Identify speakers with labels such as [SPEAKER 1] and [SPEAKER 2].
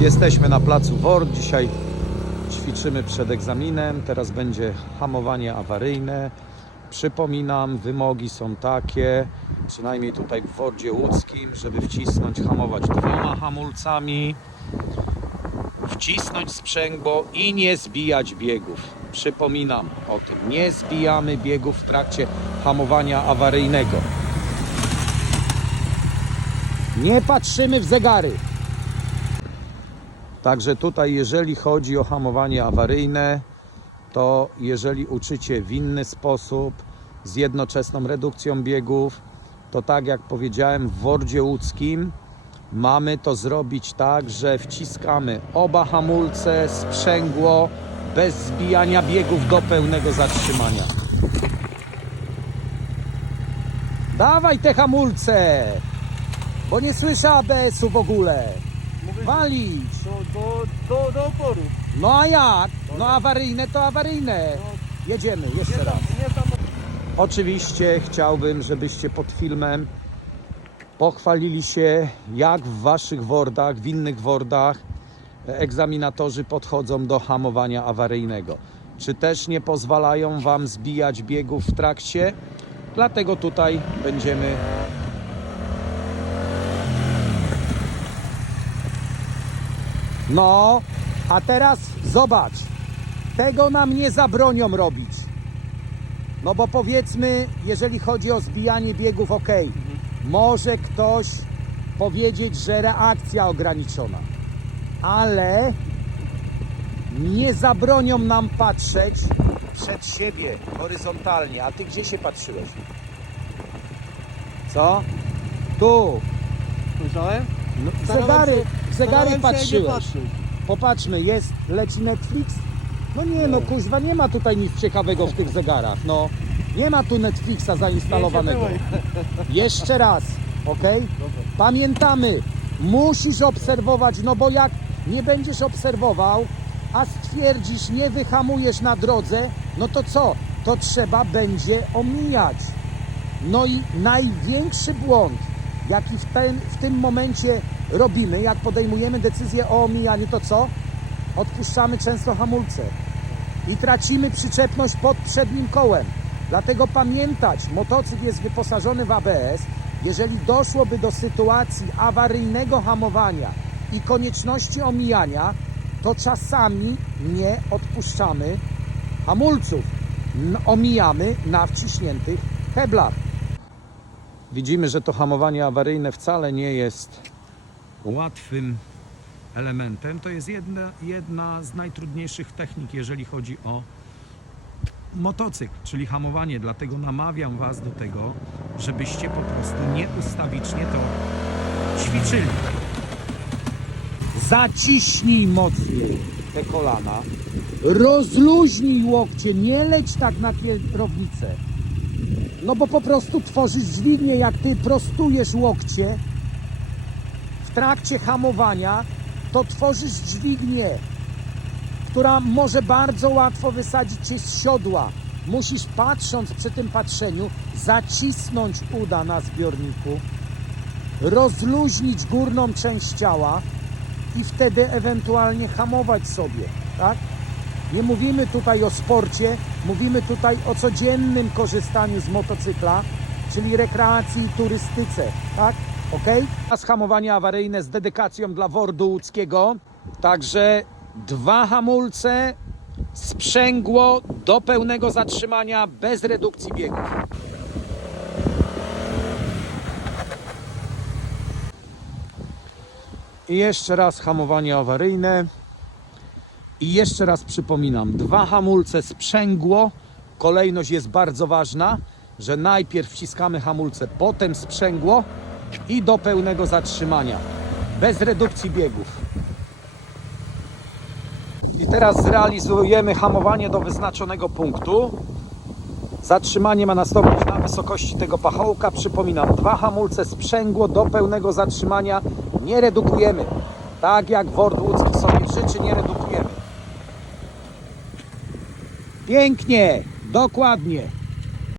[SPEAKER 1] Jesteśmy na placu WOR. Dzisiaj ćwiczymy przed egzaminem. Teraz będzie hamowanie awaryjne. Przypominam, wymogi są takie, przynajmniej tutaj w Wordzie Łódzkim, żeby wcisnąć, hamować dwoma hamulcami, wcisnąć sprzęgło i nie zbijać biegów. Przypominam o tym, nie zbijamy biegów w trakcie hamowania awaryjnego. Nie patrzymy w zegary. Także tutaj, jeżeli chodzi o hamowanie awaryjne, to jeżeli uczycie w inny sposób, z jednoczesną redukcją biegów, to tak jak powiedziałem w Wordzie Łódzkim, mamy to zrobić tak, że wciskamy oba hamulce, sprzęgło, bez zbijania biegów do pełnego zatrzymania. Dawaj te hamulce, bo nie słyszę ABS-u w ogóle. Walić.
[SPEAKER 2] do, do, do, do oporu.
[SPEAKER 1] No a jak? No awaryjne to awaryjne. Jedziemy, jeszcze raz. Oczywiście chciałbym, żebyście pod filmem pochwalili się, jak w waszych wordach, w innych wordach egzaminatorzy podchodzą do hamowania awaryjnego. Czy też nie pozwalają wam zbijać biegów w trakcie? Dlatego tutaj będziemy No, a teraz zobacz. Tego nam nie zabronią robić. No bo powiedzmy, jeżeli chodzi o zbijanie biegów, ok, może ktoś powiedzieć, że reakcja ograniczona, ale nie zabronią nam patrzeć przed siebie horyzontalnie. A ty gdzie się patrzyłeś? Co? Tu.
[SPEAKER 2] Słyszałem?
[SPEAKER 1] No, zegary, zegary patrzyłeś. Popatrzmy, jest, leci Netflix. No nie, no kuźwa, nie ma tutaj nic ciekawego w tych zegarach, no. Nie ma tu Netflixa zainstalowanego. Jeszcze raz, ok? Pamiętamy, musisz obserwować, no bo jak nie będziesz obserwował, a stwierdzisz, nie wyhamujesz na drodze, no to co? To trzeba będzie omijać. No i największy błąd, jaki w, ten, w tym momencie robimy, jak podejmujemy decyzję o omijaniu, to co? Odpuszczamy często hamulce i tracimy przyczepność pod przednim kołem. Dlatego pamiętać, motocykl jest wyposażony w ABS. Jeżeli doszłoby do sytuacji awaryjnego hamowania i konieczności omijania, to czasami nie odpuszczamy hamulców. Omijamy na wciśniętych heblach. Widzimy, że to hamowanie awaryjne wcale nie jest łatwym elementem. To jest jedna, jedna z najtrudniejszych technik, jeżeli chodzi o motocykl, czyli hamowanie. Dlatego namawiam Was do tego, żebyście po prostu nieustawicznie to ćwiczyli. Zaciśnij mocniej te kolana. Rozluźnij łokcie, nie leć tak na kierownicę. No bo po prostu tworzysz dźwignię, jak ty prostujesz łokcie trakcie hamowania, to tworzysz dźwignię, która może bardzo łatwo wysadzić cię z siodła. Musisz patrząc przy tym patrzeniu, zacisnąć uda na zbiorniku, rozluźnić górną część ciała i wtedy ewentualnie hamować sobie, tak? Nie mówimy tutaj o sporcie, mówimy tutaj o codziennym korzystaniu z motocykla, czyli rekreacji i turystyce, tak? Ok? A hamowanie awaryjne z dedykacją dla Wordu Łódzkiego. Także dwa hamulce, sprzęgło do pełnego zatrzymania bez redukcji biegów. I jeszcze raz hamowanie awaryjne. I jeszcze raz przypominam, dwa hamulce sprzęgło. Kolejność jest bardzo ważna, że najpierw wciskamy hamulce, potem sprzęgło i do pełnego zatrzymania. Bez redukcji biegów. I teraz zrealizujemy hamowanie do wyznaczonego punktu. Zatrzymanie ma nastąpić na wysokości tego pachołka. Przypominam, dwa hamulce sprzęgło do pełnego zatrzymania. Nie redukujemy. Tak jak Word Łódzki sobie życzy, nie redukujemy. Pięknie, dokładnie.